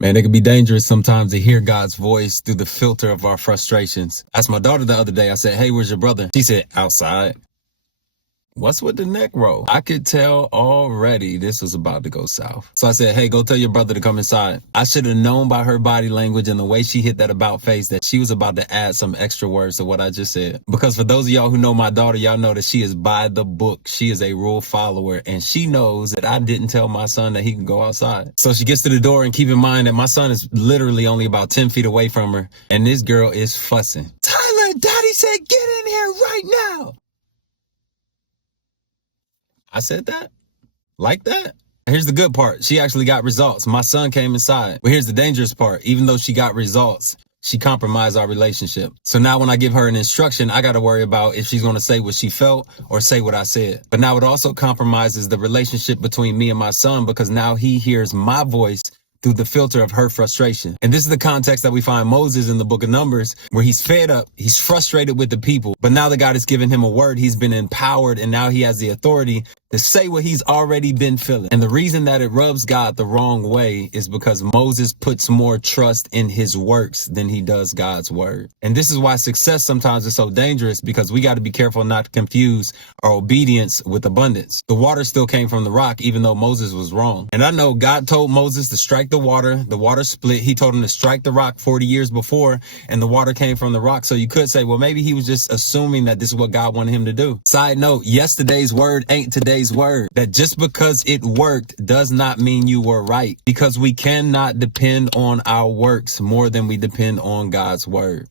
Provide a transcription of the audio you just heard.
Man, it can be dangerous sometimes to hear God's voice through the filter of our frustrations. I asked my daughter the other day, I said, "Hey, where's your brother?" She said, "Outside." What's with the neck roll? I could tell already this was about to go south. So I said, "Hey, go tell your brother to come inside." I should have known by her body language and the way she hit that about face that she was about to add some extra words to what I just said. Because for those of y'all who know my daughter, y'all know that she is by the book. She is a rule follower, and she knows that I didn't tell my son that he can go outside. So she gets to the door, and keep in mind that my son is literally only about 10 feet away from her, and this girl is fussing. "Tyler, Daddy said get in here right now." I said that? Like that? Here's the good part. She actually got results. My son came inside. But here's the dangerous part. Even though she got results, she compromised our relationship. So now when I give her an instruction, I got to worry about if she's going to say what she felt or say what I said. But now it also compromises the relationship between me and my son because now he hears my voice through the filter of her frustration. And this is the context that we find Moses in the book of Numbers, where he's fed up, he's frustrated with the people, but now that God has given him a word, he's been empowered, and now he has the authority to say what he's already been feeling. And the reason that it rubs God the wrong way is because Moses puts more trust in his works than he does God's word. And this is why success sometimes is so dangerous, because we got to be careful not to confuse our obedience with abundance. The water still came from the rock, even though Moses was wrong. And I know God told Moses to strike the water split. He told him to strike the rock 40 years before, and the water came from the rock. So you could say, well, maybe he was just assuming that this is what God wanted him to do. Side note, yesterday's word ain't today's word. That just because it worked does not mean you were right, because we cannot depend on our works more than we depend on God's word.